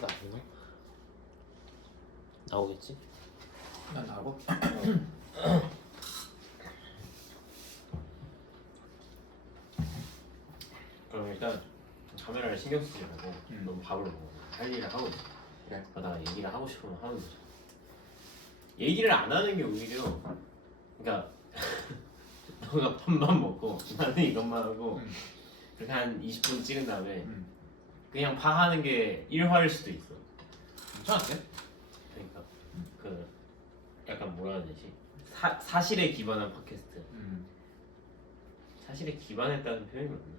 나오나? 나오겠지? 난 나고. 그럼 일단 카메라를 신경 쓰지 말고 너무 밥을 먹어. 할 일을 하고 있어. 그래. 그러다가 얘기를 하고 싶으면 하면 되죠. 얘기를 안 하는 게 오히려 그러니까 너가 밥만 먹고 나는 이것만 하고 그렇게 한 20분 찍은 다음에 그냥 파하는 게 1화일 수도 있어. 괜찮은데? 그러니까 그 약간 뭐라 해야 되지? 사실에 기반한 팟캐스트. 사실에 기반했다는 표현이 맞나?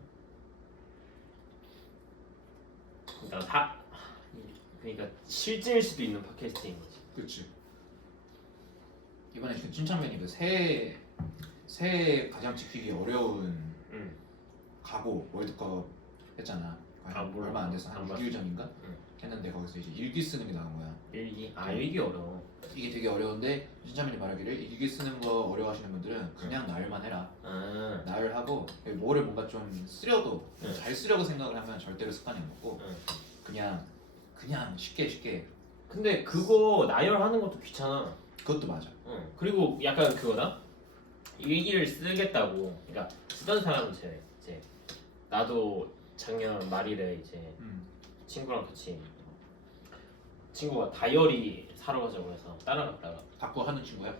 그러니까 실제일 수도 있는 팟캐스트인 거지. 그렇지. 이번에 그 춘천맨이 그 새해 가장 지키기 어려운 가고 월드컵 했잖아. 몰라. 얼마 안 돼서 한 안 6일 전인가? 응. 했는데 거기서 이제 일기 쓰는 게 나온 거야. 일기? 일기 어려워. 이게 되게 어려운데 춘천맨이 말하기를 일기 쓰는 거 어려워하시는 분들은 그냥 나열만 해라. 나열하고 뭐를 뭔가 좀 쓰려고 잘 쓰려고 생각을 하면 절대로 습관이 안 먹고 그냥 쉽게 근데 그거 나열하는 것도 귀찮아. 그것도 맞아. 그리고 약간 그거다. 일기를 쓰겠다고. 그러니까 쓰던 사람은 이제 나도 작년 말일에 이제 친구랑 같이 친구가 다이어리 사러 가자고 해서 따라갔다가 갖고 하는 친구야?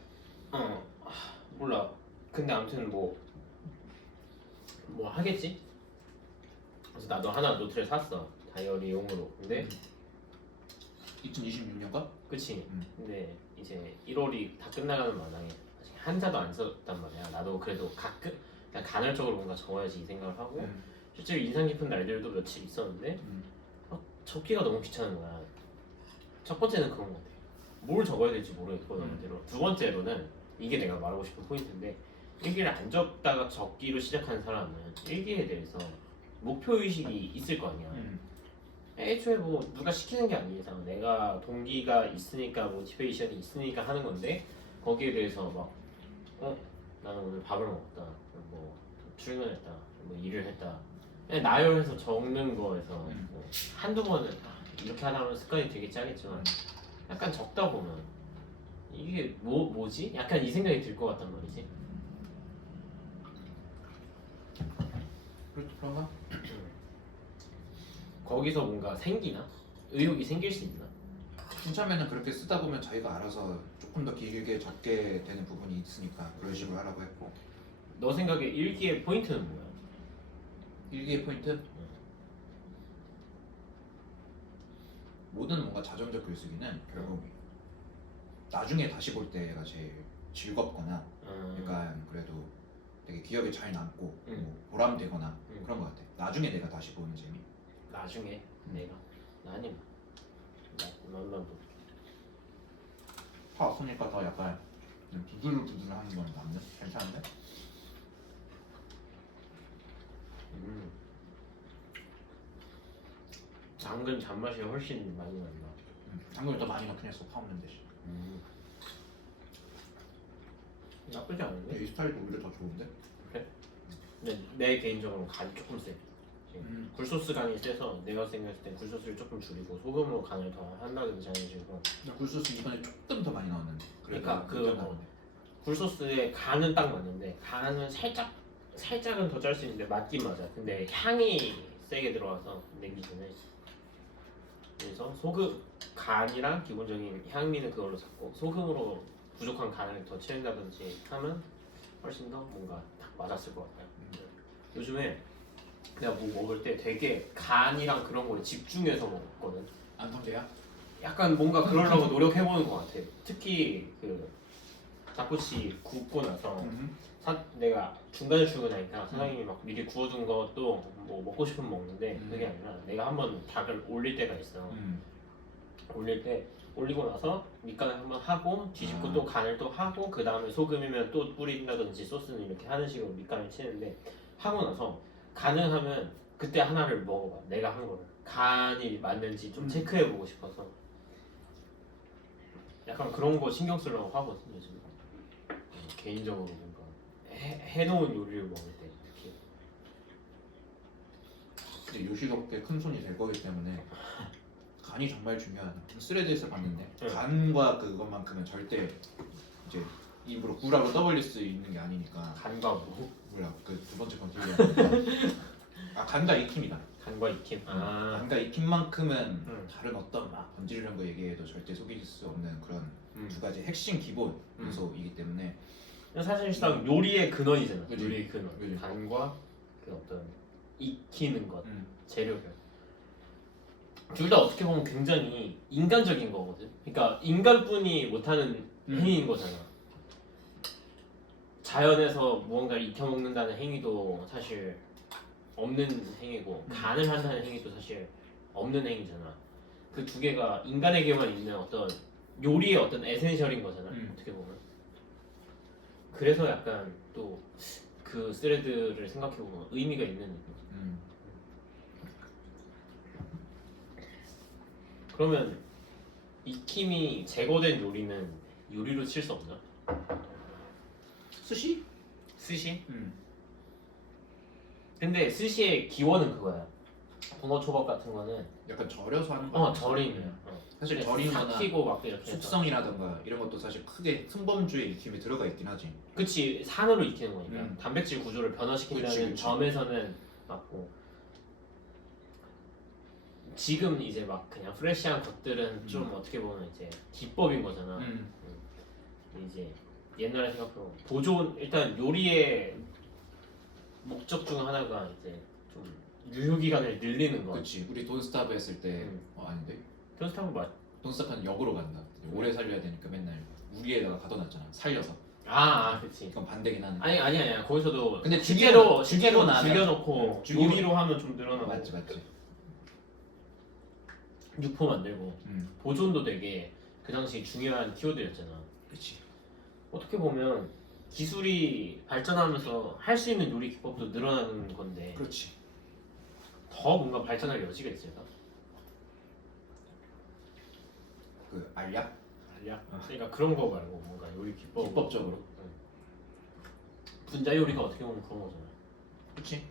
몰라. 근데 아무튼 뭐 하겠지? 그래서 나도 하나 노트를 샀어. 다이어리용으로. 근데 2026년가? 그치. 근데 이제 1월이 다 끝나가는 마당에 아직 한자도 안 썼단 말이야. 나도 그래도 가끔 그냥 간헐적으로 뭔가 적어야지 이 생각을 하고 실제로 인상 깊은 날들도 며칠 있었는데 적기가 너무 귀찮은 거야. 첫 번째는 그런 거 같아. 뭘 적어야 될지 모르겠고 나름대로. 두 번째로는 이게 내가 말하고 싶은 포인트인데 일기를 안 적다가 적기로 시작하는 사람은 일기에 대해서 목표의식이 있을 거 아니야. 애초에 뭐 누가 시키는 게 아닌 이상 내가 동기가 있으니까 모티베이션이 있으니까 하는 건데 거기에 대해서 막 나는 오늘 밥을 먹었다, 뭐 출근했다, 뭐 일을 했다 그냥 나열해서 적는 거에서 뭐 한두 번은 이렇게 하다 보면 습관이 되겠지 하겠지만 약간 적다 보면 이게 뭐지? 약간 이 생각이 들 것 같단 말이지. 그런가? 거기서 뭔가 생기나? 의욕이 생길 수 있나? 춘천맨은 그렇게 쓰다 보면 자기가 알아서 조금 더 길게 적게 되는 부분이 있으니까 그런 식으로 하라고 했고. 너 생각에 일기의 포인트는 뭐야? 일기의 포인트? 모든 뭔가 자전적 글쓰기는 결국 나중에 다시 볼 때가 제일 즐겁거나 약간 그래도 되게 기억에 잘 남고 뭐 보람되거나 그런 것 같아. 나중에 내가 다시 보는 재미. 나중에 내가? 아니 넌 파 없으니까 더 약간 부들부들한 건 맞네? 괜찮은데? 당근 잔맛이 훨씬 많이 난다. 당근을 더 많이 넣긴 했어. 파 없는 대신. 나쁘지 않은데? 이 스타일도 오히려 더 좋은데? 그래? 근데 내 개인적으로 간이 조금 세. 굴소스 간이 세서 내가 생각했을 땐 굴소스를 조금 줄이고 소금으로 간을 더 한다든지 하는 식으로. 나 굴소스 이번에 조금 더 많이 넣었는데. 그러니까 굴소스의 간은 딱 맞는데 간은 살짝은 더 짤 수 있는데 맞긴 맞아. 근데 향이 세게 들어와서 내 기준에. 그래서 소금 간이랑 기본적인 향미는 그걸로 잡고 소금으로 부족한 간을 더 채운다든지 하면 훨씬 더 뭔가 딱 맞았을 것 같아요. 요즘에 내가 뭐 먹을 때 되게 간이랑 그런 거에 집중해서 먹거든. 안성재야? 약간 뭔가 그러려고 노력해보는 것 같아. 특히 그 닭꼬치 굽고 나서 내가 중간에 출근하니까 사장님이 막 미리 구워둔 것도 뭐 먹고 싶으면 먹는데 그게 아니라 내가 한번 닭을 올릴 때가 있어. 올릴 때 올리고 나서 밑간을 한번 하고 뒤집고 또 간을 또 하고 그 다음에 소금이면 또 뿌린다든지 소스는 이렇게 하는 식으로 밑간을 치는데 하고 나서 간을 하면 그때 하나를 먹어봐. 내가 한 거를 간이 맞는지 좀 체크해보고 싶어서 약간 그런 거 신경 쓰려고 하거든 요즘. 개인적으로 뭔가 해놓은 요리를 먹을 때 특히. 근데 요식업계 큰 손이 될 거기 때문에 간이 정말 중요하다. 스레드에서 봤는데 응. 간과 그것만큼은 절대 이제 입으로 구라로 떠벌릴 수 있는 게 아니니까. 간과 무? 몰라 그 두 번째 건 기억이 안 나. 아 간과 익힘이다. 간과 익힘. 아. 간과 익힘만큼은 응. 다른 어떤 막 번지르는 거 얘기해도 절대 속일 수 없는 그런 음. 두 가지 핵심 기본 요소이기 때문에 사실상 요리의 근원이잖아. 그치. 요리의 근원. 그치. 간과 그 어떤 익히는 것, 음. 재료별. 둘 다 어떻게 보면 굉장히 인간적인 거거든. 그러니까 인간뿐이 못하는 행위인 거잖아. 자연에서 무언가를 익혀 먹는다는 행위도 사실 없는 행위고 간을 한다는 행위도 사실 없는 행위잖아. 그 두 개가 인간에게만 있는 어떤 요리의 어떤 에센셜인 거잖아. 어떻게 보면. 그래서 약간 또 그 스레드를 생각해 보면 의미가 있는. 그러면 익힘이 제거된 요리는 요리로 칠 수 없나? 스시? 스시? 근데 스시의 기원은 그거야. 붕어 초밥 같은 거는 약간 절여서 하는 거. 절임이야. 사실 절임거나 삭히고 막 이렇게 해서. 숙성이라던가 이런 것도 사실 크게 승범주의 익힘이 들어가 있긴 하지. 그치, 산으로 익히는 거니까 단백질 구조를 변화시킨다는 그치, 그치. 점에서는 맞고, 지금 이제 막 그냥 프레시한 것들은 좀 어떻게 보면 이제 기법인 거잖아. 이제 옛날에 생각해보면 보존, 일단 요리의 목적 중 하나가 이제 좀 유효 기간을 늘리는 거. 그렇지. 우리 돈스타브 했을 때 아닌데? 편스타브 맞? 돈스타브는 역으로 간다. 오래 살려야 되니까 맨날 우리에다가 가둬놨잖아. 살려서. 그치. 이건 반대긴 하네. 아니야. 거기서도 근데 실제로 죽이고 나면- 죽여놓고 죽이고- 요리로 하면 좀 늘어나고. 맞지. 육포 만들고 보존도 되게 그 당시 중요한 키워드였잖아. 그렇지. 어떻게 보면 기술이 발전하면서 할 수 있는 요리 기법도 늘어나는 건데 그렇지. 더 뭔가 발전할 여지가 있을까? 그 알약? 알약? 그러니까 그런 거 말고 뭔가 요리 기법적으로. 분자 요리가 어떻게 보면 그런 거잖아. 그렇지.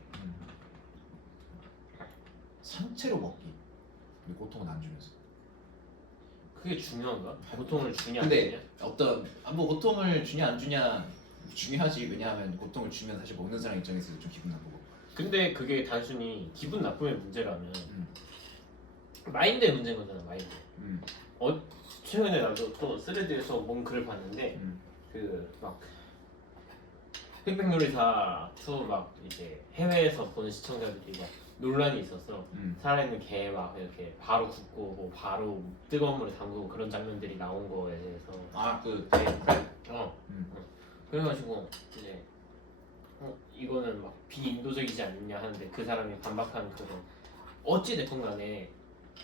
산채로 먹기. 근데 고통은 안 주면서. 그게 중요한가? 고통을 주냐 안 근데 주냐? 어떤 뭐 고통을 주냐 안 주냐 중요하지. 왜냐하면 고통을 주면 사실 먹는 사람 입장에서 좀 기분 나쁘고. 근데 그게 단순히 기분 나쁨의 문제라면 마인드의 문제인 거잖아. 마인드. 최근에 나도 또 스레드에서 뭔 글을 봤는데 그 막 흑백요리사 2 막 이제 해외에서 보는 시청자들이 막 논란이 있었어. 살아있는 게 막 이렇게 바로 굽고 뭐 바로 뜨거운 물에 담그고 그런 장면들이 나온 거에 대해서 아그 프랩. 그래가지고 이제 이거는 막 비인도적이지 않느냐 하는데 그 사람이 반박한 그런, 어찌 됐건 간에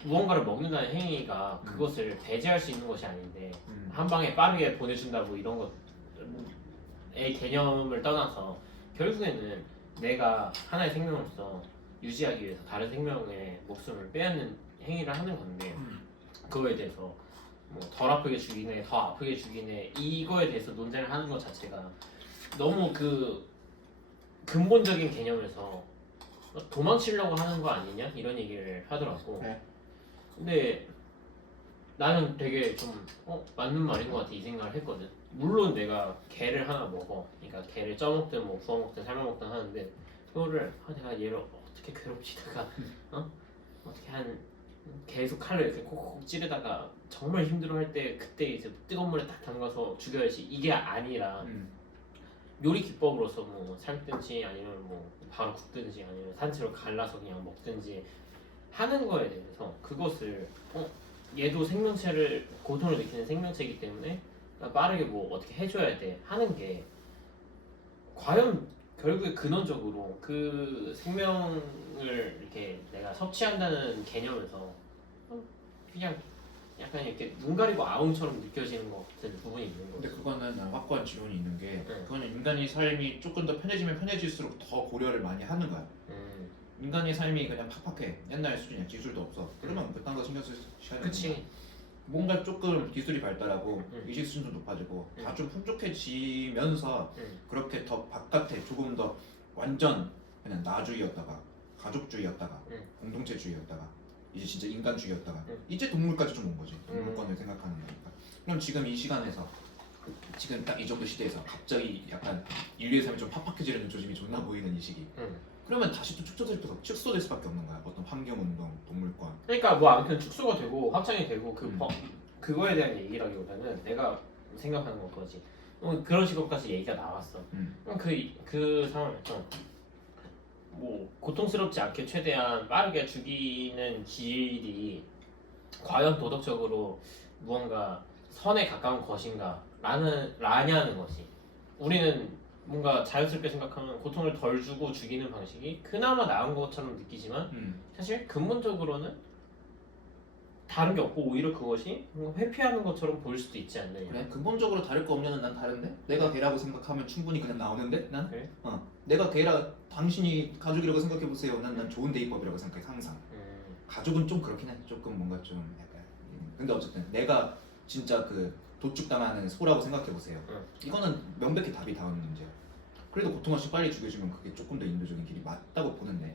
무언가를 먹는다는 행위가 그것을 배제할 수 있는 것이 아닌데 한 방에 빠르게 보내준다고 이런 것의 개념을 떠나서 결국에는 내가 하나의 생명으로서 유지하기 위해서 다른 생명의 목숨을 빼앗는 행위를 하는 건데 그거에 대해서 뭐 덜 아프게 죽이네, 더 아프게 죽이네, 이거에 대해서 논쟁을 하는 것 자체가 너무 그 근본적인 개념에서 도망치려고 하는 거 아니냐 이런 얘기를 하더라고. 네. 근데 나는 되게 좀 맞는 말인 것 같아 이 생각을 했거든. 물론 내가 게를 하나 먹어, 그러니까 게를 쪄먹든 뭐 구워먹든 삶아먹든 하는데 그거를 내가 얘를 어떻게 괴롭히다가 어떻게 한 계속 칼을 이렇게 콕콕 찌르다가 정말 힘들어할 때 그때 이제 뜨거운 물에 딱 담가서 죽여야지, 이게 아니라 요리 기법으로서 뭐 삶든지 아니면 뭐 바로 굽든지 아니면 산채로 갈라서 그냥 먹든지 하는 거에 대해서 그것을 얘도 생명체를 고통을 느끼는 생명체이기 때문에 빠르게 뭐 어떻게 해줘야 돼 하는 게 과연 결국에 근원적으로 그 생명을 이렇게 내가 섭취한다는 개념에서 그냥 약간 이렇게 눈 가리고 아웅처럼 느껴지는 것 같은 부분이 있는 거죠. 근데 그거는 난 확고한 지론이 있는 게 그거는 인간의 삶이 조금 더 편해지면 편해질수록 더 고려를 많이 하는 거야. 인간의 삶이 그냥 팍팍해. 옛날 수준이야. 기술도 없어. 그러면 그딴 거 신경 쓸 시간이 그치. 없는 거야. 뭔가 조금 기술이 발달하고 의식 수준도 높아지고 다 좀 풍족해지면서 그렇게 더 바깥에 조금 더 완전 그냥 나주의였다가 가족주의였다가 공동체주의였다가 이제 진짜 인간주의였다가 이제 동물까지 좀 온 거지. 동물권을 생각하는 거니까. 그럼 지금 이 시간에서 지금 딱 이 정도 시대에서 갑자기 약간 인류의 삶이 좀 팍팍해지는 조짐이 존나 보이는 이 시기. 그러면 다시 또 축소될 수밖에 없는 거야. 어떤 환경운동, 동물권. 그러니까 뭐 아무튼 축소가 되고 확장이 되고 그거에 대한 얘기라기보다는 내가 생각하는 건 그거지. 그런 식으로까지 얘기가 나왔어. 그럼 그 상황에서 뭐 고통스럽지 않게 최대한 빠르게 죽이는 길이 과연 도덕적으로 무언가 선에 가까운 것인가 라냐는 것이. 우리는 뭔가 자연스럽게 생각하면 고통을 덜 주고 죽이는 방식이 그나마 나은 것처럼 느끼지만 사실 근본적으로는 다른 게 없고 오히려 그것이 뭔가 회피하는 것처럼 보일 수도 있지 않느냐. 그래? 근본적으로 다를 거 없냐는 난 다른데? 내가 개라고 생각하면 충분히 그냥 나오는데? 난? 그래? 내가 개라 당신이 가족이라고 생각해보세요. 난 좋은 대입법이라고 생각해 항상. 가족은 좀 그렇긴 해. 조금 뭔가 좀 약간 근데 어쨌든 내가 진짜 그 도축당하는 소라고 생각해보세요. 이거는 명백히 답이 다운 문제야. 그래도 고통 없이 빨리 죽여주면 그게 조금 더 인도적인 길이 맞다고 보는데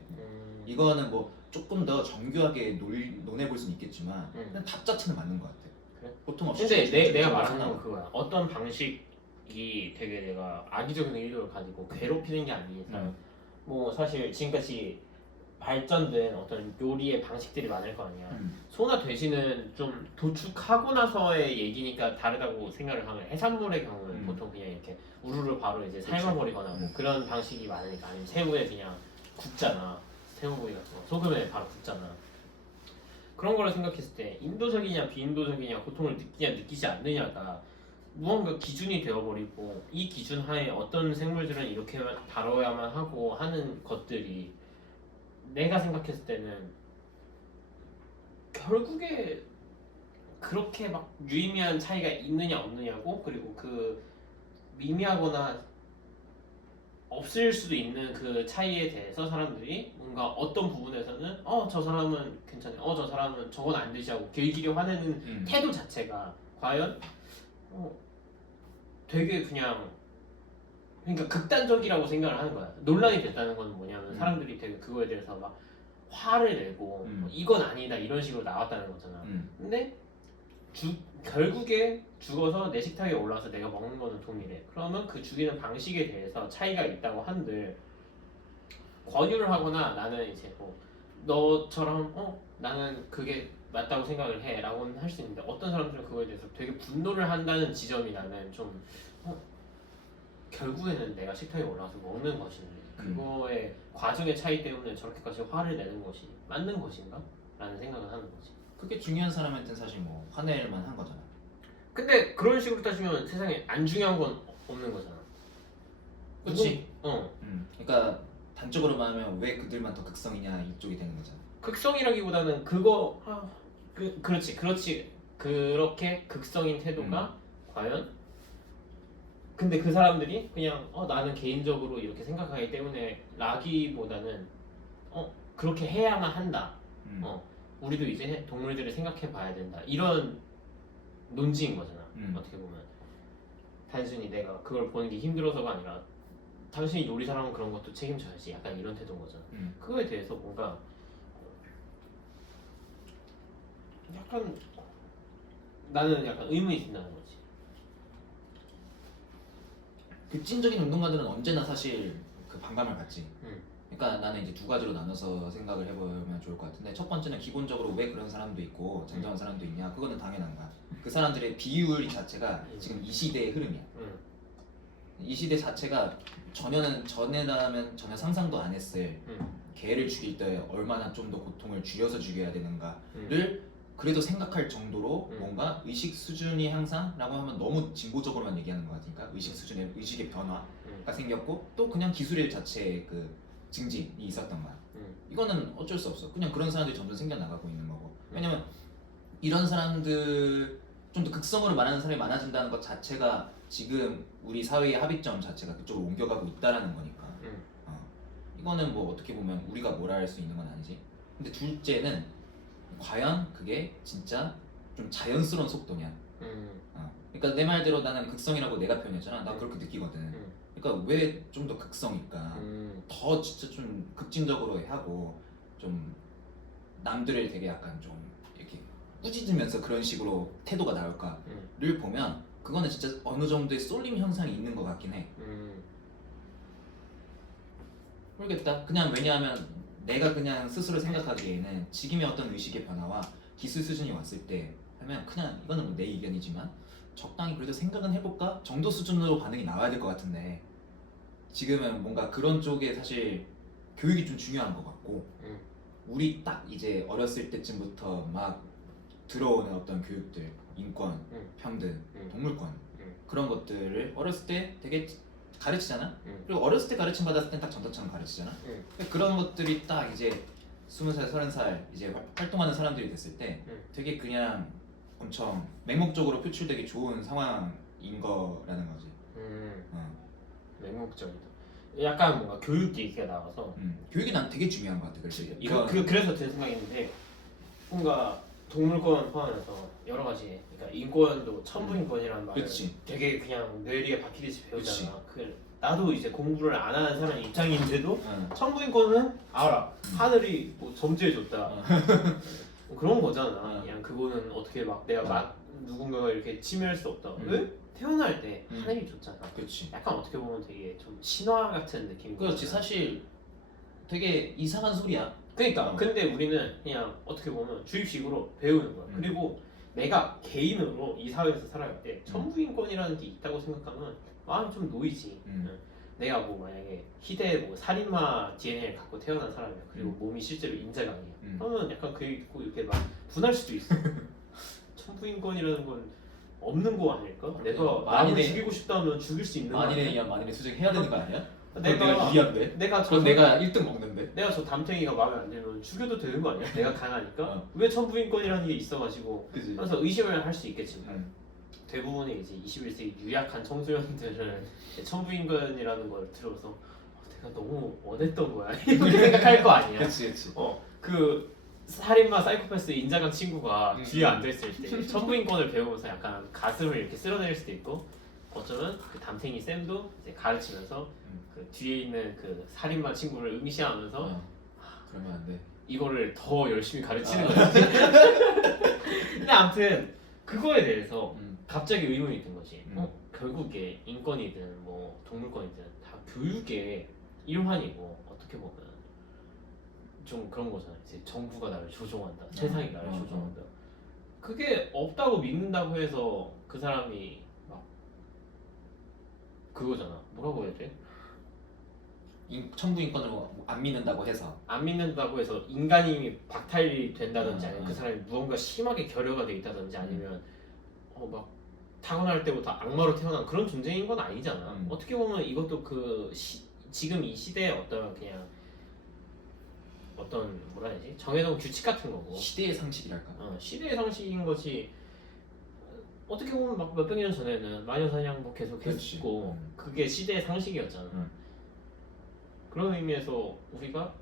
이거는 뭐 조금 더 정교하게 논해볼 수는 있겠지만 그냥 답 자체는 맞는 것 같아. 그래? 고통 없이 근데 내가 말하는 건 그거야. 어떤 방식이 되게 내가 악의적인 의도를 가지고 괴롭히는 게 아니라 뭐 사실 지금까지 발전된 어떤 요리의 방식들이 많을 거 아니야. 소나 돼지는 좀 도축하고 나서의 얘기니까 다르다고 생각을 하면 해산물의 경우는 보통 그냥 이렇게 우르르 바로 이제 삶아버리거나 뭐 그런 방식이 많으니까. 아니면 새우에 그냥 굽잖아. 새우구이 같은 거 소금에 바로 굽잖아. 그런 거를 생각했을 때 인도적이냐 비인도적이냐 고통을 느끼냐 느끼지 않느냐가 무언가 기준이 되어버리고 이 기준 하에 어떤 생물들은 이렇게 다뤄야만 하고 하는 것들이 내가 생각했을 때는 결국에 그렇게 막 유의미한 차이가 있느냐 없느냐고, 그리고 그 미미하거나 없을 수도 있는 그 차이에 대해서 사람들이 뭔가 어떤 부분에서는 저 사람은 괜찮아, 저 사람은 저건 안 되지 하고 길길이 화내는 태도 자체가 과연 되게 그냥 그러니까 극단적이라고 생각을 하는 거야. 논란이 됐다는 건 뭐냐면 사람들이 되게 그거에 대해서 막 화를 내고 이건 아니다 이런 식으로 나왔다는 거잖아. 근데 결국에 죽어서 내 식탁에 올라와서 내가 먹는 거는 동일해. 그러면 그 죽이는 방식에 대해서 차이가 있다고 한들 권유를 하거나 나는 이제 뭐 너처럼 나는 그게 맞다고 생각을 해 라고는 할 수 있는데, 어떤 사람들은 그거에 대해서 되게 분노를 한다는 지점이 나는 좀 결국에는 내가 식탁에 올라와서 먹는 것인데 그거의 과정의 차이 때문에 저렇게까지 화를 내는 것이 맞는 것인가? 라는 생각을 하는 거지. 그게 중요한 사람한테는 사실 뭐 화낼 만한 거잖아. 근데 그런 식으로 따지면 세상에 안 중요한 건 없는 거잖아. 그렇지. 그러니까 단적으로 말하면 왜 그들만 더 극성이냐 이쪽이 되는 거잖아. 극성이라기보다는 그렇지 그렇게 극성인 태도가 과연 근데 그 사람들이 그냥 나는 개인적으로 이렇게 생각하기 때문에 라기보다는 그렇게 해야만 한다. 우리도 이제 동물들을 생각해 봐야 된다. 이런 논지인 거잖아. 어떻게 보면 단순히 내가 그걸 보는 게 힘들어서가 아니라 당신이 요리사라면 그런 것도 책임져야지. 약간 이런 태도인 거잖아. 그거에 대해서 뭔가 약간 나는 약간 의문이 든다는 거지. 그 찐적인 운동가들은 언제나 사실 그 반감을 갖지. 그러니까 나는 이제 두 가지로 나눠서 생각을 해보면 좋을 것 같은데, 첫 번째는 기본적으로 왜 그런 사람도 있고 잔정한 사람도 있냐, 그거는 당연한 거야. 그 사람들의 비율 자체가 지금 이 시대의 흐름이야. 이 시대 자체가 전에라면 전혀 상상도 안 했을 개를 죽일 때 얼마나 좀 더 고통을 줄여서 죽여야 되는가를 그래도 생각할 정도로 뭔가 의식 수준이 항상라고 하면 너무 진보적으로만 얘기하는 것 같으니까 의식의 변화가 생겼고, 또 그냥 기술의 자체의 그 증진이 있었던 거야. 이거는 어쩔 수 없어. 그냥 그런 사람들이 점점 생겨나가고 있는 거고. 왜냐면 이런 사람들, 좀 더 극성으로 말하는 사람이 많아진다는 것 자체가 지금 우리 사회의 합의점 자체가 그쪽으로 옮겨가고 있다라는 거니까. 이거는 뭐 어떻게 보면 우리가 뭐라 할 수 있는 건 아니지. 근데 둘째는 과연 그게 진짜 좀 자연스러운 속도냐. 그러니까 내 말대로 나는 극성이라고 내가 표현했잖아. 나 그렇게 느끼거든. 그러니까 왜 좀 더 극성일까? 더 진짜 좀 급진적으로 하고 좀 남들을 되게 약간 좀 이렇게 꾸짖으면서 그런 식으로 태도가 나올까를 보면 그거는 진짜 어느 정도의 쏠림 현상이 있는 것 같긴 해. 모르겠다. 그냥 왜냐하면 내가 그냥 스스로 생각하기에는 지금의 어떤 의식의 변화와 기술 수준이 왔을 때 하면 그냥 이거는 뭐 내 의견이지만 적당히 그래도 생각은 해볼까 정도 수준으로 반응이 나와야 될 것 같은데 지금은 뭔가 그런 쪽에 사실 교육이 좀 중요한 것 같고 우리 딱 이제 어렸을 때쯤부터 막 들어오는 어떤 교육들 인권, 평등, 동물권 그런 것들을 어렸을 때 되게 가르치잖아. 그리고 어렸을 때 가르침 받았을 땐 딱 전자처럼 가르치잖아. 그런 것들이 딱 이제 20살, 30살 이제 활동하는 사람들이 됐을 때 되게 그냥 엄청 맹목적으로 표출되기 좋은 상황인 거라는 거지. 맹목적이다. 약간 뭔가 교육 얘기가 나와서 교육이 난 되게 중요한 것 같아. 그래서 그래서 든 생각인데 뭔가 동물권 포함해서 여러 가지 그러니까 인권도 천부인권이라는 말을 그치. 되게 그냥 뇌리에 박히듯이 배우잖아. 나도 이제 공부를 안 하는 사람 입장인데도 천부인권은 알아. 하늘이 뭐 점지해줬다. 뭐 그런 거잖아. 그냥 그거는 어떻게 막 내가 막 누군가가 이렇게 침해할 수 없다. 왜? 태어날 때 하늘이 줬잖아. 그렇지. 약간 어떻게 보면 되게 좀 신화 같은 느낌이. 그렇지. 사실 되게 이상한 소리야. 그러니까 근데 우리는 그냥 어떻게 보면 주입식으로 배우는 거야. 그리고 내가 개인으로 이 사회에서 살아갈 때 천부인권이라는 게 있다고 생각하면 좀 놓이지. 내가 뭐 만약에 희대 뭐 살인마 DNA를 갖고 태어난 사람이야. 그리고 몸이 실제로 인자가 아니야. 그러면 약간 그 얘기 듣고 이렇게 막 분할 수도 있어. 천부인권이라는 건 없는 거 아닐까? 내가 남을 죽이고 싶다면 죽일 수 있는 거 아니야? 만인의 이하 만인의 수정 해야 되는 거 아니야? 내가 유리한데? 내가 내가 1등 먹는데? 내가 저 담탱이가 마음에 안 들면 죽여도 되는 거 아니야? 내가 강하니까? 왜 천부인권이라는 게 있어가지고 그치. 그래서 의심을 할 수 있겠지만 대부분의 이제 21세기 유약한 청소년들은 천부인권이라는 걸 들어서 내가 너무 원했던 거야 이렇게 생각할 거 아니야? 그치. 그 살인마 사이코패스 인자강 친구가 뒤에 앉아있을 때 천부인권을 배우면서 약간 가슴을 이렇게 쓸어내릴 수도 있고 어쩌면 그 담탱이 쌤도 이제 가르치면서 그 뒤에 있는 그 살인마 친구를 응시하면서 그러면 안 돼. 이거를 더 열심히 가르치는 거지. 근데 아무튼 그거에 대해서 갑자기 의문이 든 거지. 결국에 인권이든 뭐 동물권이든 다 교육의 일환이고 어떻게 보면 좀 그런 거잖아. 이제 정부가 나를 조종한다. 세상이 나를 조종한다. 그게 없다고 믿는다고 해서 그 사람이 막 그거잖아. 뭐라고 해야 돼? 천부인권을 안 믿는다고 해서 안 믿는다고 해서 인간이 박탈이 된다든지 아니면 그 사람이 무언가 심하게 결여가 돼 있다든지 아니면 막 타고날 때부터 악마로 태어난 그런 존재인 건 아니잖아. 어떻게 보면 이것도 지금 이 시대의 어떤 그냥 어떤 뭐라 해야지 정해놓은 규칙 같은 거고 시대의 상식이랄까. 시대의 상식인 것이 어떻게 보면 막 몇백 년 전에는 마녀사냥 뭐 계속 했고 그게 시대의 상식이었잖아. 그런 의미에서 우리가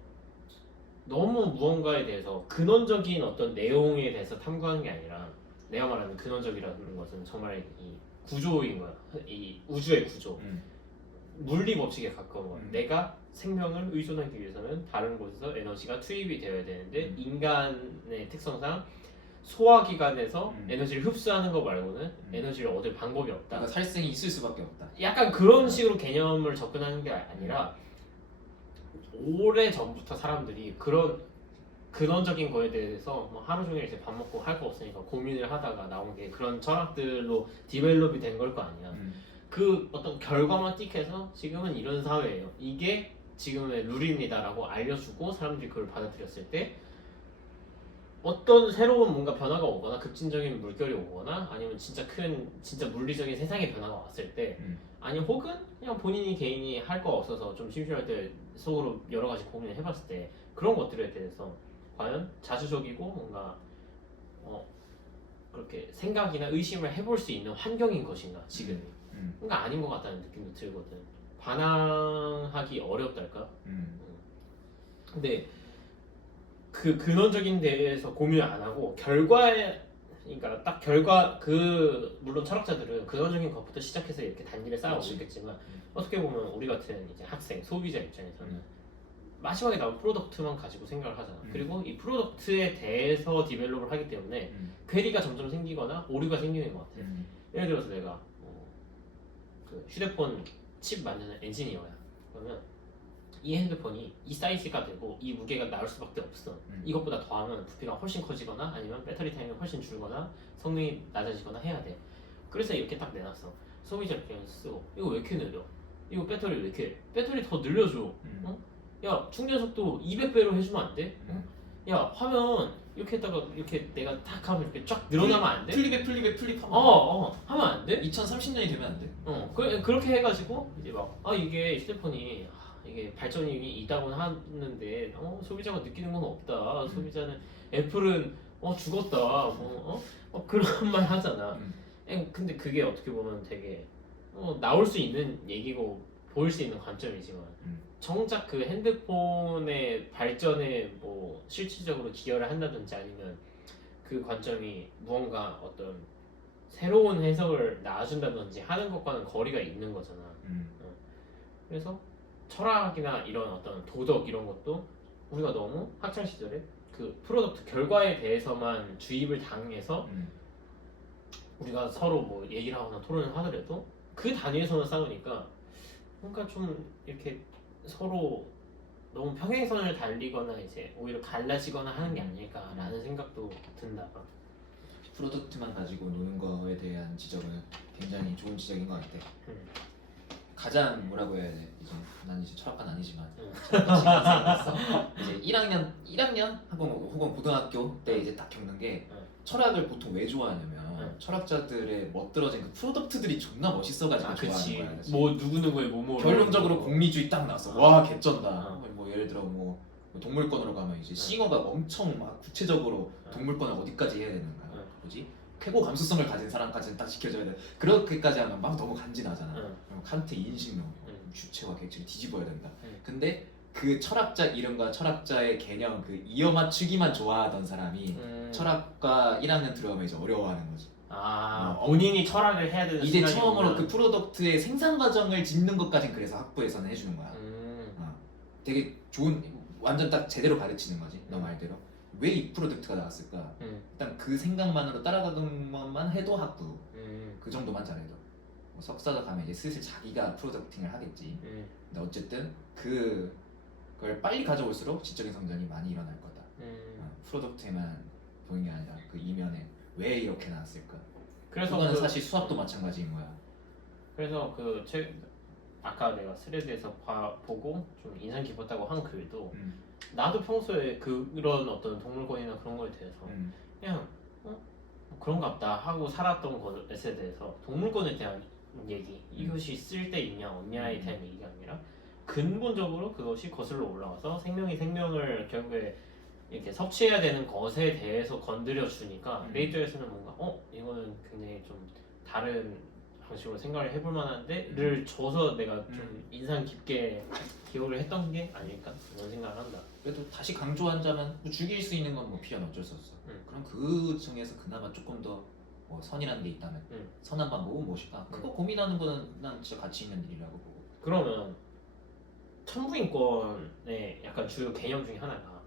너무 무언가에 대해서 근원적인 어떤 내용에 대해서 탐구하는 게 아니라 내가 말하는 근원적이라는 것은 정말 이 구조인 거야. 이 우주의 구조. 물리 법칙에 가까운 거야. 내가 생명을 의존하기 위해서는 다른 곳에서 에너지가 투입이 되어야 되는데 인간의 특성상 소화기관에서 에너지를 흡수하는 거 말고는 에너지를 얻을 방법이 없다. 그러니까 살생이 있을 수밖에 없다. 약간 그런 식으로 개념을 접근하는 게 아니라 오래 전부터 사람들이 그런 근원적인 거에 대해서 뭐 하루 종일 이제 밥 먹고 할 거 없으니까 고민을 하다가 나온 게 그런 철학들로 디벨롭이 된 걸 거 아니야. 그 어떤 결과만 띡해서 지금은 이런 사회예요. 이게 지금의 룰입니다라고 알려주고 사람들이 그걸 받아들였을 때 어떤 새로운 뭔가 변화가 오거나 급진적인 물결이 오거나 아니면 진짜 물리적인 세상의 변화가 왔을 때 아니 혹은 그냥 본인이 개인이 할 거 없어서 좀 심심할 때 속으로 여러 가지 고민을 해봤을 때 그런 것들에 대해서 과연 자주적이고 뭔가 그렇게 생각이나 의심을 해볼 수 있는 환경인 것인가 지금이 뭔가 아닌 것 같다는 느낌도 들거든. 반항하기 어렵달까? 근데 그 근원적인 데에서 고민을 안 하고 그러니까 딱 물론 철학자들은 근원적인 것부터 시작해서 이렇게 단계를 쌓아오고 있겠지만 어떻게 보면 우리 같은 이제 학생, 소비자 입장에서는 마지막에 나온 프로덕트만 가지고 생각을 하잖아. 그리고 이 프로덕트에 대해서 디벨롭을 하기 때문에 괴리가 점점 생기거나 오류가 생기는 것 같아. 예를 들어서 내가 그 휴대폰 칩 만드는 엔지니어야. 그러면 이 핸드폰이 이 사이즈가 되고 이 무게가 나올 수밖에 없어. 이것보다 더하면 부피가 훨씬 커지거나 아니면 배터리 타임이 훨씬 줄거나 성능이 낮아지거나 해야 돼. 그래서 이렇게 딱 내놨어. 소비자 입장에서 쓰고 이거 왜 이렇게 느려? 이거 배터리 왜 이렇게? 배터리 더 늘려줘. 어? 야 충전 속도 200배로 해주면 안 돼? 어? 야 화면 이렇게 했다가 이렇게 내가 탁 하면 이렇게 쫙 늘어나면 안 돼? 플립하면 하면 안 돼? 2030년이 되면 안 돼? 그렇게 해가지고 이제 막 이게 휴대폰이 이게 발전이 있다고 하는데 소비자가 느끼는 건 없다. 소비자는 애플은 죽었다. 그런 말 하잖아. 근데 그게 어떻게 보면 되게 나올 수 있는 얘기고 보일 수 있는 관점이지만 정작 그 핸드폰의 발전에 뭐 실질적으로 기여를 한다든지 아니면 그 관점이 무언가 어떤 새로운 해석을 낳아준다든지 하는 것과는 거리가 있는 거잖아. 그래서 철학이나 이런 어떤 도덕 이런 것도 우리가 너무 학창 시절에 그 프로덕트 결과에 대해서만 주입을 당해서 우리가 서로 뭐 얘기를 하거나 토론을 하더라도 그 단위에서만 싸우니까 뭔가 좀 이렇게 서로 너무 평행선을 달리거나 이제 오히려 갈라지거나 하는 게 아닐까라는 생각도 든다. 프로덕트만 가지고 노는 거에 대한 지적은 굉장히 좋은 지적인 것 같아. 가장 뭐라고 해야 돼? 이제 난 이제 철학과는 아니지만 철학과 이제 1학년 혹은 고등학교 때 이제 딱 겪는 게 철학을 보통 왜 좋아하냐면 철학자들의 멋들어진 그 프로덕트들이 존나 멋있어가지고 좋아하는 거야. 사실. 뭐 누구누구의 뭐뭐 결론적으로 공리주의 딱 나왔어. 와 개쩐다. 뭐 예를 들어 뭐 동물권으로 가면 이제 싱어가 엄청 막 구체적으로 동물권을 어디까지 해야 되는가. 뭐지? 쾌고 감수성을 가진 사람까지는 딱 지켜줘야 돼. 그렇게까지 하면 막 너무 간지나잖아. 그럼 칸트 인식론, 주체와 객체를 뒤집어야 된다. 근데 그 철학자 이름과 철학자의 개념 그 이어 맞추기만 좋아하던 사람이 철학과 1학년 들어가면 이제 어려워하는 거지. 본인이 철학을 해야 되는 이제 처음으로 그 프로덕트의 생산 과정을 짓는 것까진 그래서 학부에서는 해주는 거야. 되게 좋은 완전 딱 제대로 가르치는 거지. 너 말대로. 왜 이 프로덕트가 나왔을까? 일단 그 생각만으로 따라가는 것만 해도 학부. 그 정도만 잘해도. 뭐 석사가 가면 이제 슬슬 자기가 프로덕팅을 하겠지. 근데 어쨌든 그걸 빨리 가져올수록 지적인 성장이 많이 일어날 거다. 프로덕트에만 보는 게 아니라 그 이면에 왜 이렇게 나왔을까? 그래서 그거는 사실 수학도 마찬가지인 거야. 그래서 아까 내가 스레드에서 보고 좀 인상 깊었다고 한 글도 나도 평소에 그런 어떤 동물권이나 그런 거에 대해서 그냥 뭐 그런갑다 하고 살았던 것에 대해서 동물권에 대한 얘기 이것이 쓸데 있냐 없냐에 대한 얘기가 아니라 근본적으로 그것이 거슬러 올라가서 생명이 생명을 결국에 이렇게 섭취해야 되는 것에 대해서 건드려 주니까 내 입장에서는 뭔가 이거는 굉장히 좀 다른 방식으로 생각을 해볼 만한데를 줘서 내가 좀 인상 깊게 기억을 했던 게 아닐까 그런 생각을 한다. 그래도 다시 강조하자면 뭐 죽일 수 있는 건 뭐 필요는 어쩔 수 없어. 그럼 그 중에서 그나마 조금 더 뭐 선이라는 게 있다면 선한 방법은 무엇일까? 그거 고민하는 거는 난 진짜 가치 있는 일이라고 보고. 그러면 천부인권의 약간 주요 개념 중에 하나가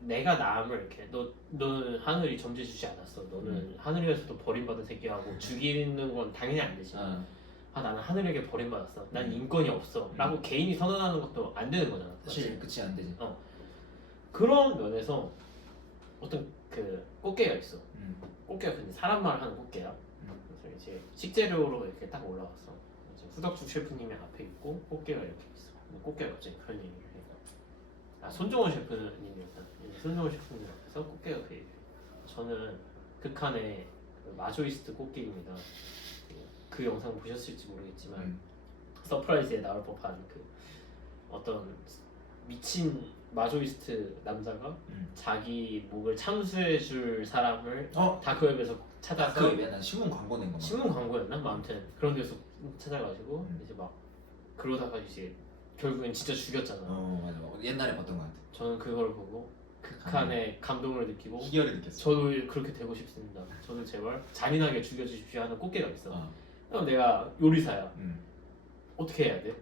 내가 남을 이렇게 너는 하늘이 점지 주지 않았어. 너는 하늘에서도 버림받은 새끼하고 죽이는 건 당연히 안 되지만 나는 하늘에게 버림받았어. 난 인권이 없어. 라고 개인이 선언하는 것도 안 되는 거잖아. 사실 그치 안 되지. 그런 면에서 어떤 그 꽃게가 있어. 꽃게가 근데 사람 말을 하는 꽃게야. 그래서 이제 식재료로 이렇게 딱 올라왔어. 이제 후덕죽 셰프님이 앞에 있고 꽃게가 이렇게 있어. 근데 꽃게가 갑자기 그런 얘기를 해. 손정원 셰프님이었다. 손정원 셰프님 앞에서 꽃게가 그 얘기를 해. 저는 극한의 그 마조이스트 꽃게입니다. 그 영상 보셨을지 모르겠지만 서프라이즈에 나올 법한 그 어떤 미친 마조이스트 남자가 자기 목을 참수해줄 사람을 다크웹에서 찾아서 다크웹이야? 난 신문 광고 낸 거. 신문 광고였나? 뭐 아무튼 그런 데서 찾아가지고 이제 막 그러다가 이제 결국엔 진짜 죽였잖아. 맞아. 옛날에 봤던 거 같아. 저는 그걸 보고 극한의 감동을 느끼고 희열을 느꼈어. 저도 그렇게 되고 싶습니다. 저는 제발 잔인하게 죽여주십시오 하는 꽃게가 있어. 그럼 내가 요리사야. 어떻게 해야 돼?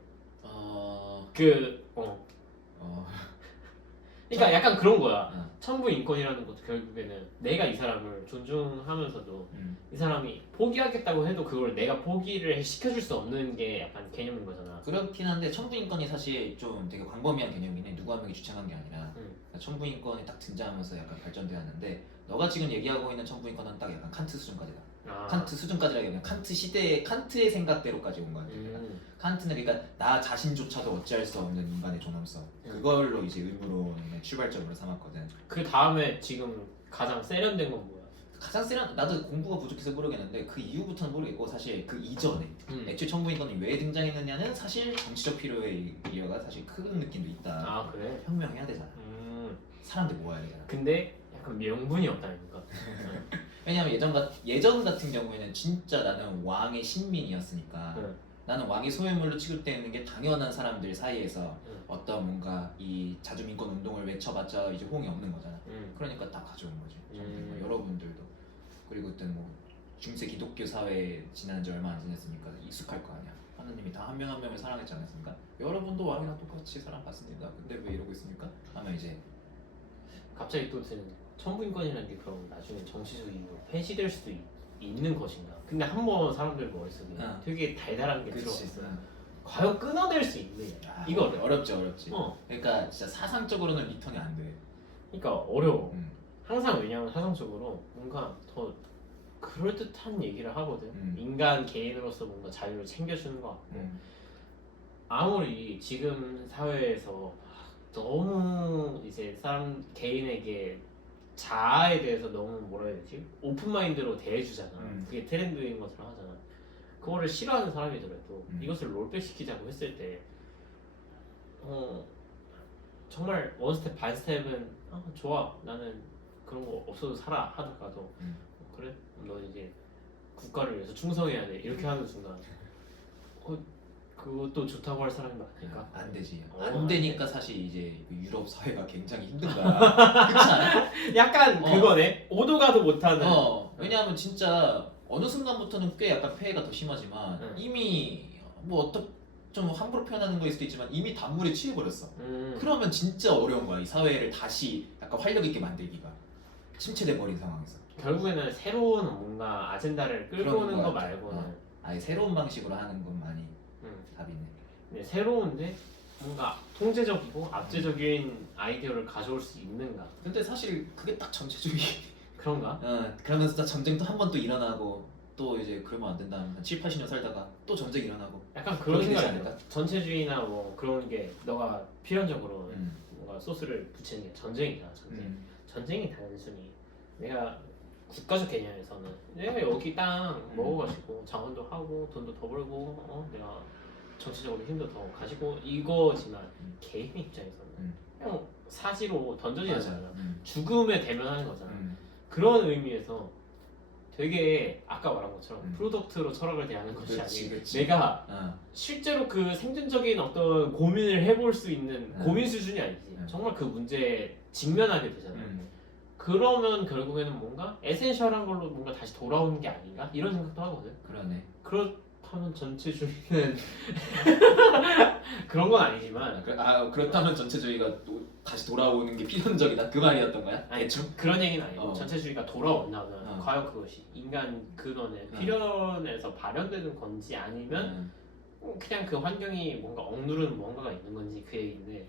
그러니까 약간 그런 거야. 어. 천부 인권이라는 것도 결국에는 내가 이 사람을 존중하면서도 음. 이 사람이 포기하겠다고 해도 그걸 내가 포기를 시켜줄 수 없는 게 약간 개념인 거잖아. 그렇긴 한데 천부인권이 사실 좀 되게 광범위한 개념이네. 누구 한 명이 주창한 게 아니라 그러니까 천부인권이 딱 등장하면서 약간 발전되었는데 너가 지금 얘기하고 있는 천부인권은 딱 약간 칸트 수준까지다. 아. 칸트 수준까지라기보다는 칸트 시대의 칸트의 생각대로까지 온 것 같아. 칸트는 그러니까 나 자신조차도 어찌할 수 없는 인간의 존엄성 그걸로 이제 의무론의 출발점으로 삼았거든. 그 다음에 지금 가장 세련된 건 뭐야? 가장 세련 나도 공부가 부족해서 모르겠는데 그 이후부터는 모르겠고 사실 그 이전에 애초에 천부인권이 왜 등장했느냐는 사실 정치적 필요에 의해가 사실 큰 느낌도 있다. 아 그래? 혁명해야 되잖아. 사람들 모아야 되잖아. 근데 약간 명분이 없다니까. 왜냐면 예전 같은 경우에는 진짜 나는 왕의 신민이었으니까 응. 나는 왕의 소유물로 취급되는 게 당연한 사람들 사이에서 응. 어떤 뭔가 이 자주민권 운동을 외쳐봤자 이제 호응이 없는 거잖아. 음. 그러니까 딱 가져온 거지. 음. 여러분들도 그리고 그때 뭐 중세 기독교 사회에 지난 지 얼마 안 지났으니까 익숙할 거 아니야. 하나님이 다 한 명 한 명을 사랑했지 않았습니까? 여러분도 왕이랑 똑같이 사랑받습니다. 근데 왜 이러고 있습니까? 하면 이제 갑자기 또 드는 천부인권이라는 게 그럼 나중에 정치적 이유로 폐지될 수도 있는 것인가? 근데 한번 사람들 머릿속에 응. 되게 달달한 게 그치. 들어있어. 응. 과연 끊어낼 수 있느냐? 아, 이거 어려워. 어렵지. 어. 그러니까 진짜 사상적으로는 리턴이 안 돼. 그러니까 어려워. 음. 항상 왜냐면 사상적으로 뭔가 더 그럴듯한 얘기를 하거든. 음. 인간 개인으로서 뭔가 자유를 챙겨주는 것 같고 음. 아무리 지금 사회에서 너무 이제 사람 개인에게 자아에 대해서 너무 뭐라 해야 되지? 오픈 마인드로 대해주잖아. 그게 트렌드인 것처럼 하잖아. 그거를 싫어하는 사람이더라도 이것을 롤백 시키자고 했을 때 정말 원 스텝 반 스텝은 좋아 나는 그런 거 없어도 살아 하다가도 그래 너 이제 국가를 위해서 충성해야 돼 이렇게 하는 순간 그것도 좋다고 할 사람이 많으니까 안 되지. 안 안 되니까 사실 이제 그 유럽 사회가 굉장히 힘든 거야. 그렇지 않아? 약간 그거네 오도 가도 못하는 왜냐하면 진짜 어느 순간부터는 꽤 약간 폐해가 더 심하지만 이미 뭐 좀 함부로 표현하는 거일 수도 있지만 이미 단물에 취해버렸어. 그러면 진짜 어려운 거야. 이 사회를 다시 약간 활력 있게 만들기가 침체돼 버린 상황에서. 결국에는 새로운 뭔가 아젠다를 끌고 오는 거 같아. 말고는 아예 새로운 방식으로 하는 것만이 답이네. 근데 새로운데 뭔가 통제적이고 압제적인 아이디어를 가져올 수 있는가? 근데 사실 그게 딱 전체주의. 그런가? 그러면서 또 전쟁도 한 번 또 일어나고 또 이제 그러면 안 된다. 한 7, 80년 살다가 또 전쟁 일어나고. 약간 그런 그렇게 되지 생각이 않을까? 들어. 전체주의나 뭐 그런 게 너가 필연적으로 뭔가 소스를 붙이는 게 전쟁이잖아. 전쟁이 단순히 내가 국가적 개념에서는 내가 여기 땅 먹어가지고 자원도 하고 돈도 더 벌고 내가 정치적으로 힘도 더 가지고 이거지만 개인 입장에서는 그냥 사지로 던져지는 거잖아. 죽음에 대면하는 거잖아. 그런 의미에서 되게 아까 말한 것처럼 프로덕트로 철학을 대하는 것이 아니고 내가 실제로 그 생존적인 어떤 고민을 해볼 수 있는 고민 수준이 아니지. 정말 그 문제에 직면하게 되잖아. 그러면 결국에는 뭔가 에센셜한 걸로 뭔가 다시 돌아오는 게 아닌가? 이런 생각도 하거든. 그러네. 그렇다면 전체주의는 그런 건 아니지만 그렇다면 전체주의가 또 다시 돌아오는 게 필연적이다 그 말이었던 거야? 아니 그런 얘기는 아니고 전체주의가 돌아온다면 과연 그것이 인간 근원의 필연에서 발현되는 건지 아니면 그냥 그 환경이 뭔가 억누르는 뭔가가 있는 건지 그 얘기인데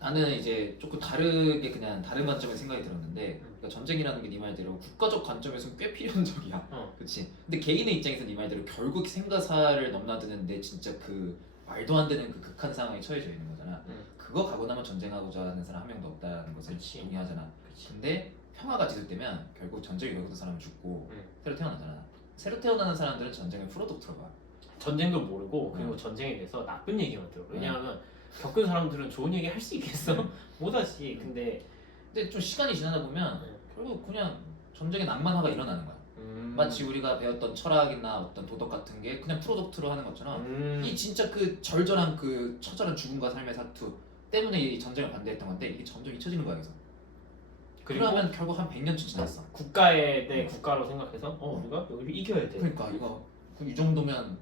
나는 이제 조금 다르게 그냥 다른 관점에서 생각이 들었는데 그러니까 전쟁이라는 게 네 말대로 국가적 관점에서는 꽤 필연적이야. 그렇지. 근데 개인의 입장에서 네 말대로 결국 생가사를 넘나드는데 진짜 그 말도 안 되는 그 극한 상황에 처해져 있는 거잖아. 그거 가고 나면 전쟁하고자 하는 사람 한 명도 없다는 것을 동의하잖아. 근데 평화가 지속되면 결국 전쟁을 겪은 사람은 죽고 새로 태어나잖아. 새로 태어나는 사람들은 전쟁을 프로덕트로 봐. 전쟁도 모르고 그리고 전쟁에 대해서 나쁜 얘기만 들어. 왜냐하면 겪은 사람들은 좋은 얘기 할 수 있겠어? 못하지. 근데 좀 시간이 지나다 보면 결국 그냥 전쟁의 낭만화가 일어나는 거야. 마치 우리가 배웠던 철학이나 어떤 도덕 같은 게 그냥 프로덕트로 하는 것처럼 이 진짜 그 절절한 그 처절한 죽음과 삶의 사투 때문에 이 전쟁을 반대했던 건데 이게 점점 잊혀지는 거야. 그러면 결국 한 100년쯤 지났어. 국가에 내 국가로 생각해서 우리가 여기를 이겨야 돼. 그러니까 이거 이 정도면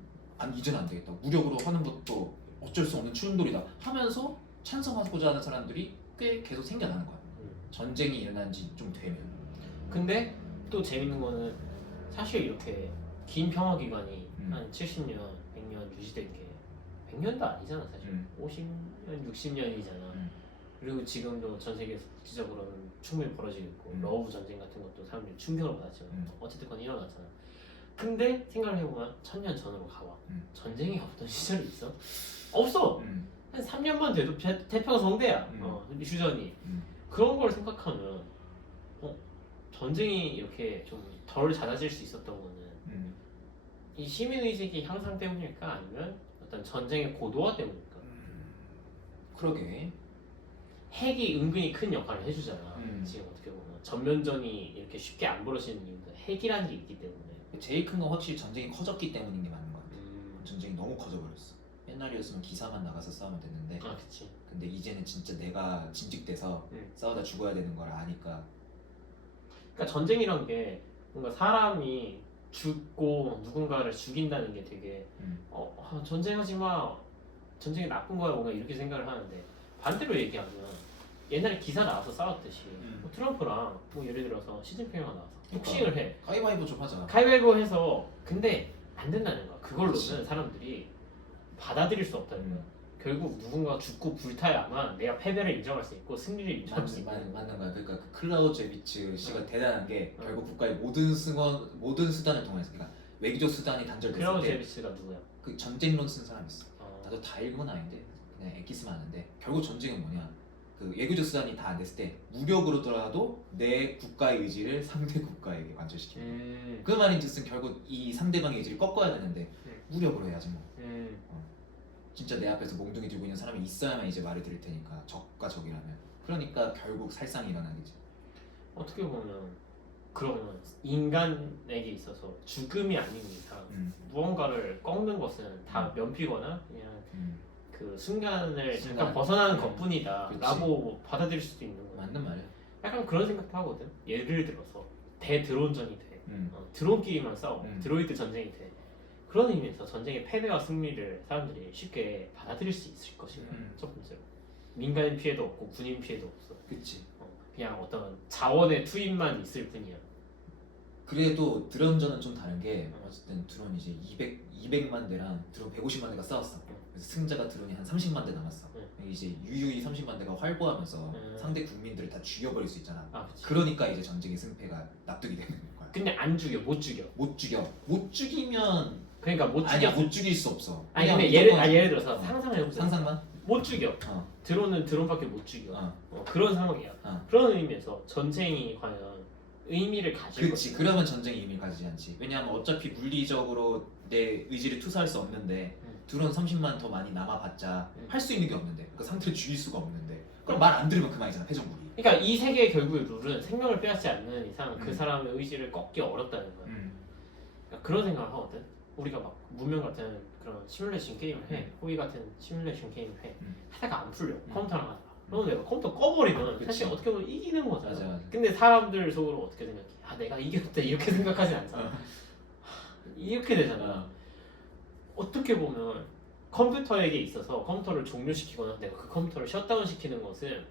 이제는 안 되겠다. 무력으로 하는 것도 어쩔 수 없는 추운돌이다 하면서 찬성하고자 하는 사람들이 꽤 계속 생겨나는 거야. 전쟁이 일어난 지 좀 되면. 근데 또 재밌는 거는 사실 이렇게 긴 평화 기간이 음. 한 70년, 100년 유지된 게 100년도 아니잖아 사실. 50년, 60년이잖아. 그리고 지금도 전 세계에서 국제적으로는 충분히 벌어지고 있고 러브 전쟁 같은 것도 사람들이 충격을 받았지만 어쨌든 건 일어났잖아. 근데 생각을 해보면 1000년 전으로 가봐. 전쟁이 없던 시절이 있어? 없어. 한 3년만 돼도 태평성대야. 휴전이. 그런 걸 생각하면 전쟁이 이렇게 좀 덜 잦아질 수 있었던 거는 이 시민의식이 향상 때문일까 아니면 어떤 전쟁의 고도화 때문일까? 그러게. 핵이 은근히 큰 역할을 해주잖아. 지금 어떻게 보면 전면전이 이렇게 쉽게 안 벌어지는 이유는 핵이라는 게 있기 때문에. 제일 큰 건 확실히 전쟁이 커졌기 때문인 게 맞는 것 같아. 전쟁이 너무 커져버렸어. 옛날이었으면 기사만 나가서 싸우면 됐는데 아, 그치. 근데 이제는 진짜 내가 징집돼서 싸우다 죽어야 되는 걸 아니까. 그러니까 전쟁이란 게 뭔가 사람이 죽고 누군가를 죽인다는 게 되게 전쟁하지 마, 전쟁이 나쁜 거야 뭔가 이렇게 생각을 하는데 반대로 얘기하면 옛날에 기사 나와서 싸웠듯이 뭐 트럼프랑 뭐 예를 들어서 시진핑이랑 나와서 복싱을 해. 가위바위보 좀 하자. 가위바위보 해서 근데 안 된다는 거야. 그걸로는 그치. 사람들이 받아들일 수 없다는 거야. 결국 누군가 죽고 불타야만 내가 패배를 인정할 수 있고 승리를 인정할 수 있는 거야. 맞는 거야. 그러니까 그 클라우제비츠 씨가 대단한 게 응. 결국 국가의 모든 수단을 통해서 그러니까 외교적 수단이 단절됐을 때 클라우제비츠가 누구야? 그 전쟁론 쓴 사람 있어. 어. 나도 다 읽은 건 아닌데 그냥 엑기스만 아는데 결국 전쟁은 뭐냐? 그 외교적 수단이 다 안 됐을 때 무력으로더라도 내 국가의 의지를 상대 국가에게 완전시키는 거야. 그 말인 즉슨 결국 이 상대방의 의지를 꺾어야 되는데 무력으로 해야지 뭐. 진짜 내 앞에서 몽둥이 들고 있는 사람이 있어야만 이제 말을 들을 테니까 적과 적이라면. 그러니까 결국 살상이 일어나겠지. 어떻게 보면 그러면 인간에게 있어서 죽음이 아닌 이상 무언가를 꺾는 것은 다 면피거나 그냥 그 순간을 잠깐 벗어나는 것뿐이다 라고 받아들일 수도 있는 거야. 맞는 말이야. 약간 그런 생각도 하거든. 예를 들어서 대드론전이 돼. 드론끼리만 싸워. 드로이드 전쟁이 돼. 그런 의미에서 전쟁의 패배와 승리를 사람들이 쉽게 받아들일 수 있을 것인가. 첫 번째로 민간인 피해도 없고 군인 피해도 없어. 그치. 그냥 어떤 자원의 투입만 있을 뿐이야. 그래도 드론전은 좀 다른 게 어쨌든 드론 이제 200만 대랑 드론 150만 대가 싸웠어. 그래서 승자가 드론이 한 30만 대 남았어. 이제 유유히 30만 대가 활보하면서 상대 국민들을 다 죽여버릴 수 있잖아. 아, 그치. 그러니까 이제 전쟁의 승패가 납득이 되는 거야. 근데 안 죽여, 못 죽여. 못 죽여. 못 죽이면 그러니까 못 아니야 죽여. 못 죽일 수 없어. 아니 그냥 근데 무조건 예를 들어서 상상을 해보자. 상상만. 못 죽여. 드론은 드론밖에 못 죽여. 그런 상황이야. 그런 의미에서 전쟁이 과연 의미를 가질 그렇지. 것인가? 그러면 전쟁이 의미를 가지지 않지. 왜냐하면 어차피 물리적으로 내 의지를 투사할 수 없는데 드론 30만 더 많이 남아봤자 할 수 있는 게 없는데 그러니까 상대를 죽일 수가 없는데 그럼 말 안 들으면 그만이잖아. 패전국이. 그러니까 이 세계의 결국의 룰은 생명을 빼앗지 않는 이상 그 사람의 의지를 꺾기 어렵다는 거야. 그러니까 그런 생각을 하거든. 우리가 막 문명 같은 그런 시뮬레이션 게임을 해. 호위 같은 시뮬레이션 게임을 해. 하다가 안 풀려. 컴퓨터랑 하다가. 그러면 내가 컴퓨터 꺼버리면 그치. 사실 어떻게 보면 이기는 거잖아. 맞아. 근데 사람들 속으로 어떻게 생각해? 아 내가 이겼다 이렇게 생각하지 않잖아. 이렇게 되잖아. 어떻게 보면 컴퓨터에게 있어서 컴퓨터를 종료시키거나 내가 그 컴퓨터를 셧다운 시키는 것은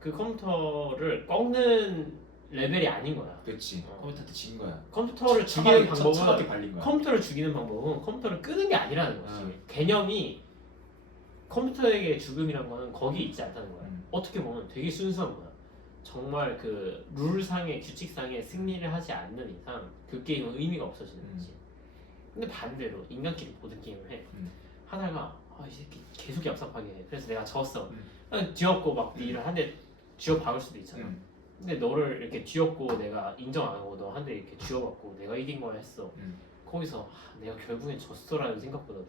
그 컴퓨터를 꺾는 레벨이 아닌 거야. 그렇지. 컴퓨터한테 진 거야. 컴퓨터를 죽이는 처박이 방법은 발린 거야. 컴퓨터를 죽이는 방법은 컴퓨터를 끄는 게 아니라는 거지. 개념이 컴퓨터에게 죽음이란 거는 거기 있지 않다는 거야. 어떻게 보면 되게 순수한 거야. 정말 그 룰상의 규칙상의 승리를 하지 않는 이상 그 게임은 의미가 없어지는 거지. 근데 반대로 인간끼리 모든 게임을 해. 하다가 이 새끼 계속 얍삽하게 해. 그래서 내가 졌어. 그냥 뒤엎고 막 네 일을 한 대 쥐어 박을 수도 있잖아. 근데 너를 이렇게 뒤엎고 내가 인정 안 하고 너 한 대 이렇게 쥐어박고 내가 이긴 거야 했어. 거기서 내가 결국엔 졌어라는 생각보다도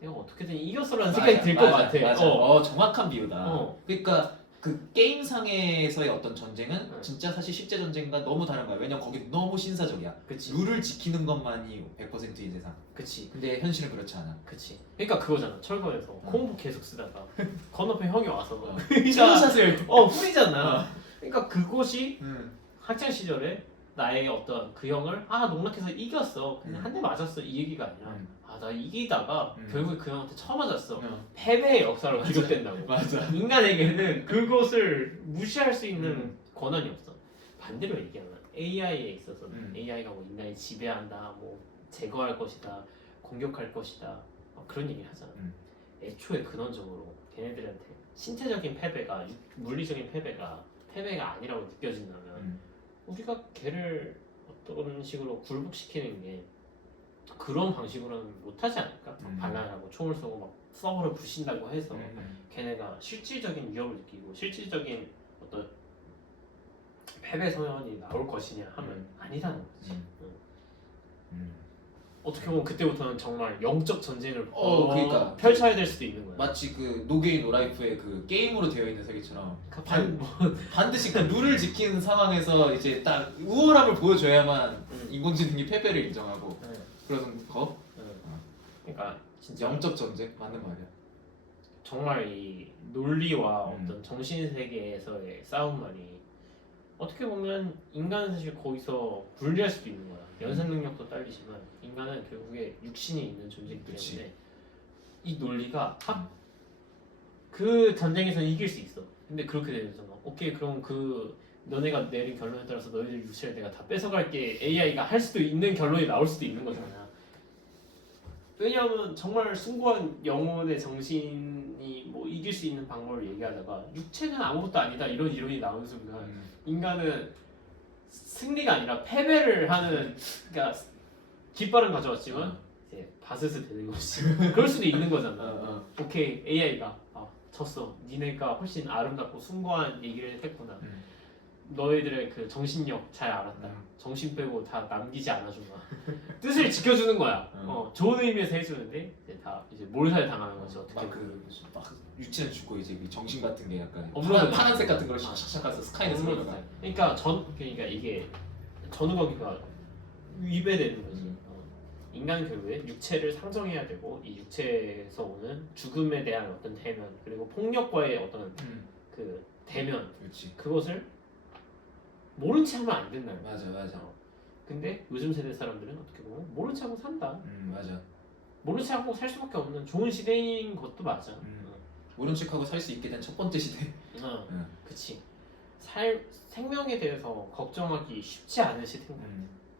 내가 어떻게든 이겼어라는 생각이 들 것 같아. 맞아. 정확한 비유다. 그러니까 그 게임상에서의 어떤 전쟁은 진짜 사실 실제 전쟁과 너무 다른 거야. 왜냐면 거기 너무 신사적이야. 그치. 룰을 지키는 것만이 100%인 세상. 그치. 근데 현실은 그렇지 않아. 그치. 그러니까 그거잖아. 철거에서 콤보 계속 쓰다가 건너편 형이 와서 샷을 뿌리잖아. 그러니까 그곳이 학창 시절에 나의 어떤 그 형을 농락해서 이겼어. 그냥 한 대 맞았어. 이 얘기가 아니라 나 이기다가 결국에 그 형한테 쳐맞았어. 패배의 역사로 기록된다고. 맞아. 인간에게는 그것을 무시할 수 있는 권한이 없어. 반대로 얘기하면 AI에 있어서는 AI가 뭐 인간을 지배한다, 뭐 제거할 것이다, 공격할 것이다, 그런 얘기 하잖아. 애초에 근원적으로 걔네들한테 신체적인 패배가 물리적인 패배가 아니라고 느껴진다면 우리가 걔를 어떤 식으로 굴복시키는 게 그런 방식으로는 못하지 않을까? 반란하고 총을 쏘고 막 서버를 부신다고 해서 걔네가 실질적인 위협을 느끼고 실질적인 어떤 패배 선언이 나올 것이냐 하면 아니라는 거지. 어떻게 보면 그때부터는 정말 영적 전쟁을 그러니까 펼쳐야 될 수도 있는 거야. 마치 그 노게인 노라이프의 그 게임으로 되어 있는 세계처럼 뭐, 반드시 그 룰을 지키는 상황에서 이제 딱 우월함을 보여줘야만 인공지능이 패배를 인정하고 그러던 거. 그러니까 진짜 영적 전쟁 맞는 말이야. 정말 이 논리와 어떤 정신 세계에서의 싸움만이 어떻게 보면 인간은 사실 거기서 분리할 수도 있는 거야. 연산 능력도 딸리지만 인간은 결국에 육신이 있는 존재이기 때문에 이 논리가 그 전쟁에서는 이길 수 있어. 근데 그렇게 되는 순간 오케이 그럼 그 너네가 내린 결론에 따라서 너희들 육체를 내가 다 뺏어갈게 AI가 할 수도 있는 결론이 나올 수도 있는 거잖아. 왜냐하면 정말 숭고한 영혼의 정신이 뭐 이길 수 있는 방법을 얘기하다가 육체는 아무것도 아니다 이런 이론이 나오는 순간 인간은 승리가 아니라 패배를 하는 그러니까 깃발은 가져왔지만 이제 바스스 되는 거지. 그럴 수도 있는 거잖아. 오케이 AI가 졌어. 니네가 훨씬 아름답고 숭고한 얘기를 했구나. 너희들의 그 정신력 잘 알았다. 정신 빼고 다 남기지 않아준다. 뜻을 지켜주는 거야. 좋은 의미에서 해주는데 이제 다 이제 몰살 당하는 거지. 어떻게 막 유치는 죽고 이제 정신 같은 게 약간 업로드 파란색 같은 걸 샥샥 가서 스카이에서 올라가. 그러니까 이게 전후거기가 위배되는 거지. 인간은 결국에 육체를 상정해야 되고 이 육체에서 오는 죽음에 대한 어떤 대면 그리고 폭력과의 어떤 그 대면 그것을 모른 체 하면 안 된다는 거야. 맞아. 근데 요즘 세대 사람들은 어떻게 보면 모른 체 하고 산다. 맞아. 모른 체 하고 살 수밖에 없는 좋은 시대인 것도 맞아. 모른 척하고 살 수 있게 된 첫 번째 시대. 그치. 생명에 대해서 걱정하기 쉽지 않은 시대인 거야.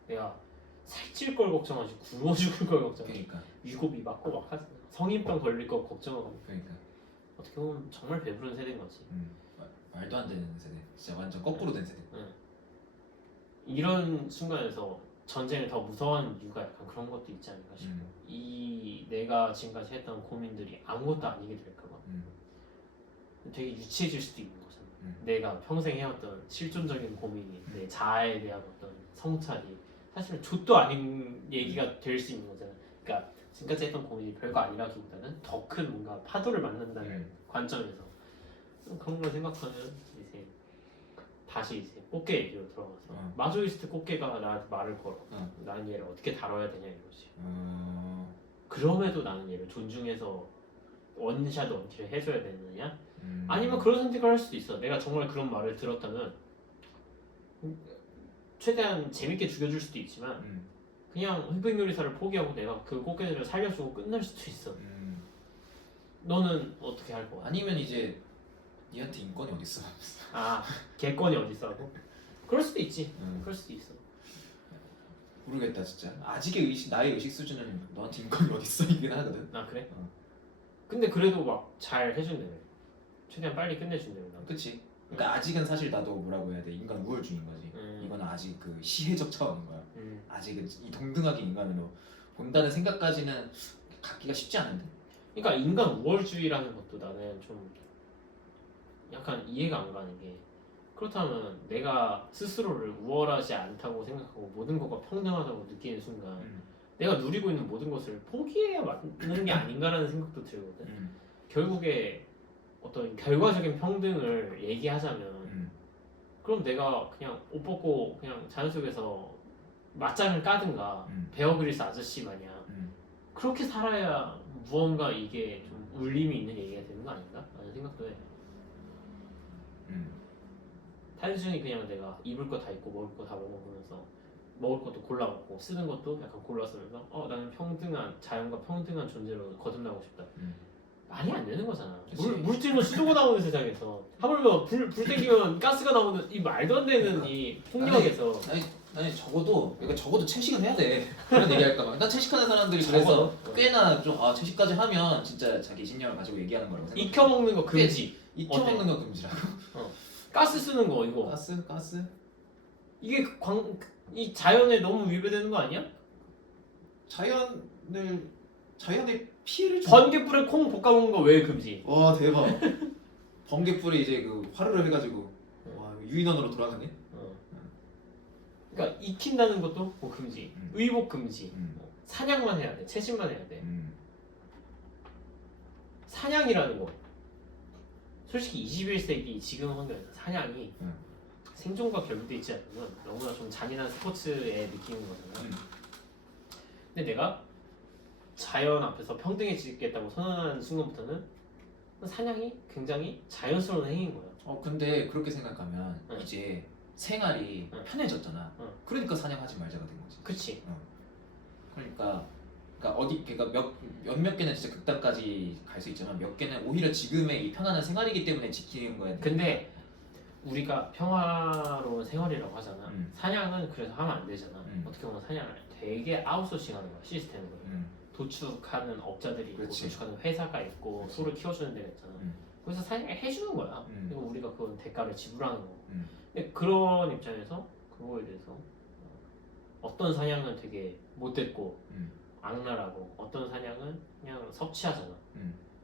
내가 살찔 걸 걱정하지 굶어 죽을 걸 걱정하지. 그러니까. 위고비 맞고 막 하잖아. 성인병 걸릴 거 걱정하고. 그러니까. 어떻게 보면 정말 배부른 세대인 거지. 말도 안 되는 세대. 진짜 완전 거꾸로 된 세대. 이런 순간에서 전쟁을 더 무서워하는 이유가 약간 그런 것도 있지 않을까 싶어. 이 내가 지금까지 했던 고민들이 아무것도 아니게 될까봐 되게 유치해질 수도 있는 거잖아. 내가 평생 해왔던 실존적인 고민이 내 자아에 대한 어떤 성찰이 사실은 좆도 아닌 얘기가 될 수 있는 거잖아. 그러니까 지금까지 했던 고민이 별거 아니라기보다는 더 큰 뭔가 파도를 맞는다는 관점에서 그런 걸 생각하면 이제 다시 이제 꽃게 얘기로 들어가서 마조이스트 꽃게가 나한테 말을 걸어. 나는 얘를 어떻게 다뤄야 되냐 이거지. 그럼에도 나는 얘를 존중해서 원샷 원킬을 해줘야 되느냐? 아니면 그런 선택을 할 수도 있어. 내가 정말 그런 말을 들었다면 최대한 재밌게 죽여줄 수도 있지만 그냥 흑백요리사를 포기하고 내가 그 꽃게들을 살려주고 끝날 수도 있어. 너는 어떻게 할 거야? 아니면 이제 니한테 인권이 어딨어? 개권이 어딨어 하고? 그럴 수도 있지. 그럴 수도 있어. 모르겠다 진짜. 아직의 나의 의식 수준은 너한테 인권이 어딨어 이긴 하거든. 그래? 근데 그래도 막 잘 해준다며. 최대한 빨리 끝내준다며. 그치. 그러니까 아직은 사실 나도 뭐라고 해야 돼. 인간 우월주의인 거지. 이거는 아직 그 시혜적 차원인 거야. 아직은 이 동등하게 인간으로 본다는 생각까지는 갖기가 쉽지 않은데. 그러니까 인간 우월주의라는 것도 나는 좀 약간 이해가 안 가는 게 그렇다면 내가 스스로를 우월하지 않다고 생각하고 모든 것과 평등하다고 느끼는 순간 내가 누리고 있는 모든 것을 포기해야 맞는 게 아닌가라는 생각도 들거든. 결국에 어떤 결과적인 평등을 얘기하자면 그럼 내가 그냥 옷 벗고 그냥 자연 속에서 맞짱을 까든가 베어 그릴스 아저씨 마냥 그렇게 살아야 무언가 이게 좀 울림이 있는 얘기가 되는 거 아닌가? 라는 생각도 해. 단순히 그냥 내가 입을 거 다 입고 먹을 거 다 먹어보면서 먹을 것도 골라 먹고 쓰는 것도 약간 골라 쓰면서 나는 평등한 자연과 평등한 존재로 거듭나고 싶다. 말이 안 되는 거잖아. 그치. 물질로 수도가 나오는 세상에서 하물며 불 땡기면 가스가 나오는 이 말도 안 되는 이 폭력에서 아니 적어도 채식은 해야 돼. 그런 얘기할까봐. 난 채식하는 사람들이 그래서 꽤나 좀 채식까지 하면 진짜 자기 신념을 가지고 얘기하는 거라고 생각해. 익혀 먹는 거 금지. 익혀 먹는 거 금지라고. 가스 쓰는 거 이거. 가스? 이게 이 자연에 너무 위배되는 거 아니야? 자연의 피해를 주. 번개불에 콩 볶아 먹는 거 왜 금지? 와 대박. 번개불이 이제 그 화르르 해가지고 와 유인원으로 돌아가네. 그러니까 익힌다는 것도 뭐 금지, 의복 금지, 음. 사냥만 해야 돼, 채식만 해야 돼. 음. 사냥이라는 거, 솔직히 21세기 지금 환경에서 사냥이 생존과 결부돼 있지 않으면 너무나 좀 잔인한 스포츠의 느낌인 거잖아. 근데 내가 자연 앞에서 평등해지겠다고 선언하는 순간부터는 사냥이 굉장히 자연스러운 행위인 거야. 근데 그렇게 생각하면 응. 이제 생활이 응. 편해졌잖아. 응. 그러니까 사냥하지 말자가 된 거지. 그치? 그러니까 몇몇 개는 진짜 극단까지 갈 수 있지만 몇 개는 오히려 지금의 이 편안한 생활이기 때문에 지키는 거야. 근데 우리가 평화로운 생활이라고 하잖아. 음. 사냥은 그래서 하면 안 되잖아. 음. 어떻게 보면 사냥을 되게 아웃소싱하는 거야, 시스템으로. 도축하는 업자들이 있고 그렇지. 도축하는 회사가 있고 그렇지. 소를 키워주는 데가 있잖아. 그래서 사냥을 해주는 거야. 그리고 우리가 그건 대가를 지불하는 거고. 근데 그런 입장에서 그거에 대해서 어떤 사냥은 되게 못됐고 악랄하고 어떤 사냥은 그냥 섭취하잖아.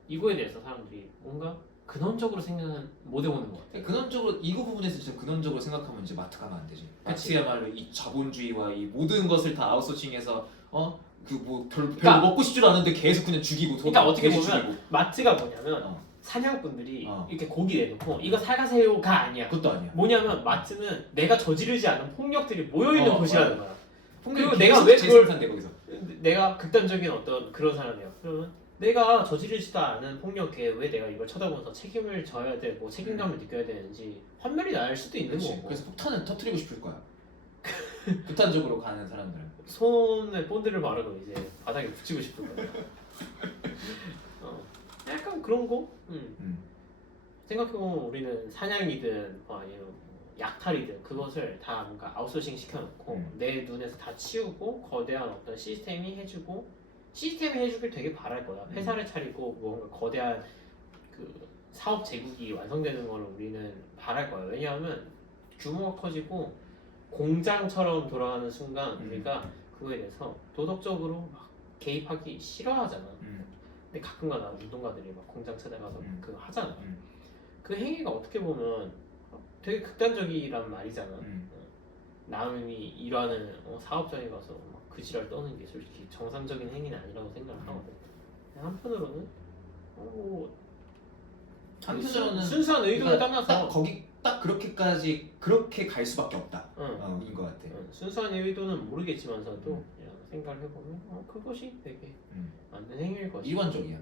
이거에 대해서 사람들이 뭔가 근원적으로 생각은 못 해보는 것 같아. 근원적으로 이거 부분에서 진짜 근원적으로 생각하면 이제 마트 가면 안 되지. 그치. 마트야말로 이 자본주의와 이 모든 것을 다 아웃소싱해서 별로 그러니까- 먹고 싶지도 않은데 계속 그냥 죽이고 그러니까 어떻게 계속 보면 죽이고. 마트가 뭐냐면 어. 사냥꾼들이 어. 이렇게 고기 내놓고 이거 사가세요가 아니야. 그것도 아니야. 뭐냐면 마트는 내가 저지르지 않은 폭력들이 모여있는 곳이라는 거야. 그리고 계속 내가 왜 그걸 재생산돼 거기서. 내가 극단적인 어떤 그런 사람이야. 그러면 내가 저지르지도 않은 폭력에 왜 내가 이걸 쳐다보면서 책임을 져야 되고 책임감을 느껴야 되는지 환멸이 날 수도 있는 그렇지. 거고. 그래서 폭탄은 터트리고 싶을 거야. 극단적으로 가는 사람들은. 손에 본드를 바르고 이제 바닥에 붙이고 싶을 거야. 약간 그런 거. 생각해보면 우리는 사냥이든 뭐 아니면 약탈이든 그것을 다 뭔가 아웃소싱 시켜놓고 내 눈에서 다 치우고 거대한 어떤 시스템이 해주고 시스템이 해주길 되게 바랄 거야. 회사를 차리고 뭔가 거대한 그 사업 제국이 완성되는 걸 우리는 바랄 거야. 왜냐하면 규모가 커지고 공장처럼 돌아가는 순간 우리가 그거에 대해서 도덕적으로 막 개입하기 싫어하잖아. 근데 가끔가다 운동가들이 막 공장 찾아가서 그거 하잖아. 그 행위가 어떻게 보면 되게 극단적이란 말이잖아. 남이 일하는 사업장에 가서 막 그 지랄 떠는 게 솔직히 정상적인 행위는 아니라고 생각을 하거든. 한편으로는 한편으로는 순수한 의도를 그러니까 떠나서 거기 딱 그렇게까지 그렇게 갈 수밖에 없다. 응. 인 것 같아. 순수한 의도는 모르겠지만서도 그냥 생각을 해보면 그것이 되게 맞는 행위일 것이다. 일관적이야.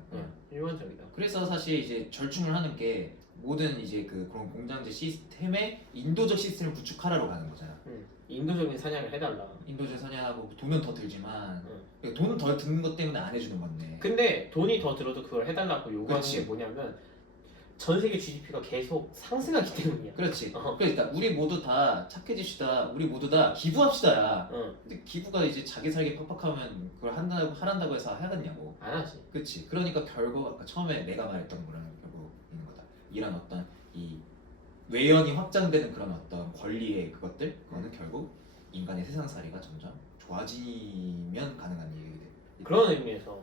일관적이다. 그래서 사실 이제 절충을 하는 게 모든 이제 그런 공장제 시스템의 인도적 시스템을 구축하라로 가는 거잖아. 인도적인 사냥을 해달라. 인도적 사냥하고 돈은 더 들지만 돈은 더 드는 것 때문에 안 해주는 건데. 근데 돈이 더 들어도 그걸 해달라고 요구하는 그렇지. 게 뭐냐면 전 세계 GDP가 계속 상승하기 때문이야. 그렇지. 그러니까 우리 모두 다 착해집시다. 우리 모두 다 기부합시다야. 응. 근데 기부가 이제 자기 살기 팍팍하면 그걸 하란다고 해서 하겠냐고. 안 하지. 그렇지. 그러니까 결국 아까 처음에 내가 말했던 거랑 결국 있는 거다. 이런 어떤 이 외연이 확장되는 그런 어떤 권리의 그것들, 그거는 결국 인간의 세상살이가 점점 좋아지면 가능한 얘기들. 그런 의미에서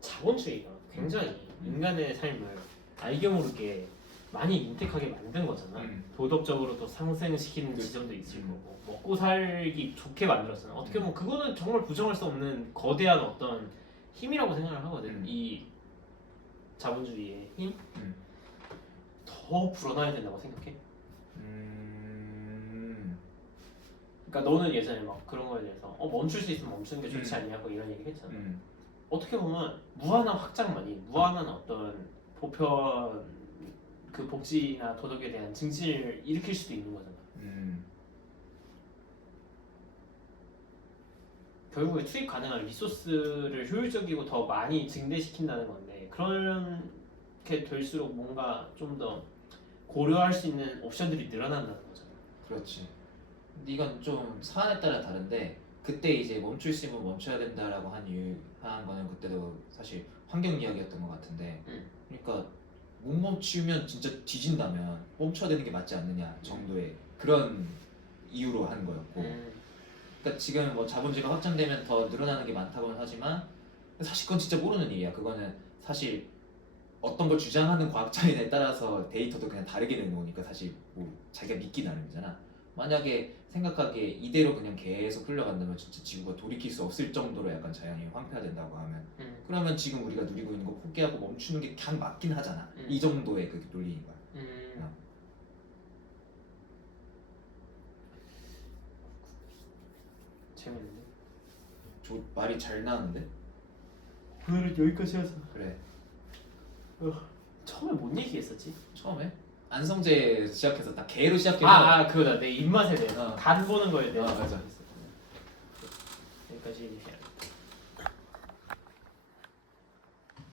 자본주의가 굉장히 인간의 삶을 알게 모르게 많이 인택하게 만든 거잖아. 도덕적으로도 상승시키는 그- 지점도 있을 거고 먹고 살기 좋게 만들었잖아. 어떻게 보면 그거는 정말 부정할 수 없는 거대한 어떤 힘이라고 생각을 하거든. 이 자본주의의 힘? 더 불어나야 된다고 생각해. 그러니까 너는 예전에 막 그런 거에 대해서 멈출 수 있으면 멈추는 게 좋지 않냐고 이런 얘기 했잖아. 어떻게 보면 무한한 확장만이 무한한 어떤 보편 그 복지나 도덕에 대한 증진을 일으킬 수도 있는 거잖아. 결국에 투입 가능한 리소스를 효율적이고 더 많이 증대시킨다는 건데 그렇게 될수록 뭔가 좀 더 고려할 수 있는 옵션들이 늘어난다는 거잖아. 그렇지. 근데 이건 좀 사안에 따라 다른데 그때 이제 멈출 수 있으면 멈춰야 된다라고 한 거는 그때도 사실 환경 이야기였던 것 같은데 그러니까 못 멈추면 진짜 뒤진다면 멈춰야 되는 게 맞지 않느냐 정도의 그런 이유로 한 거였고 그러니까 지금 뭐 자본주의가 확장되면 더 늘어나는 게 많다고는 하지만 사실 그건 진짜 모르는 일이야. 그거는 사실 어떤 걸 주장하는 과학자에 따라서 데이터도 그냥 다르게 내놓으니까 사실 뭐 자기가 믿기 나름이잖아. 만약에 생각하기에 이대로 그냥 계속 흘러간다면 진짜 지구가 돌이킬 수 없을 정도로 약간 자연이 황폐화된다고 하면 그러면 지금 우리가 누리고 있는 거 포기하고 멈추는 게 그냥 맞긴 하잖아. 이 정도의 그 논리인 거야. 재밌는데? 저 말이 잘 나왔는데? 오늘은 여기까지 하자. 그래. 처음에 뭔 얘기했었지? 처음에 안성재 시작해서 딱 개로 시작해서 그거다. 내 입맛에 대해서 간 보는 거에 대해서 맞아. 여기까지 해야 돼.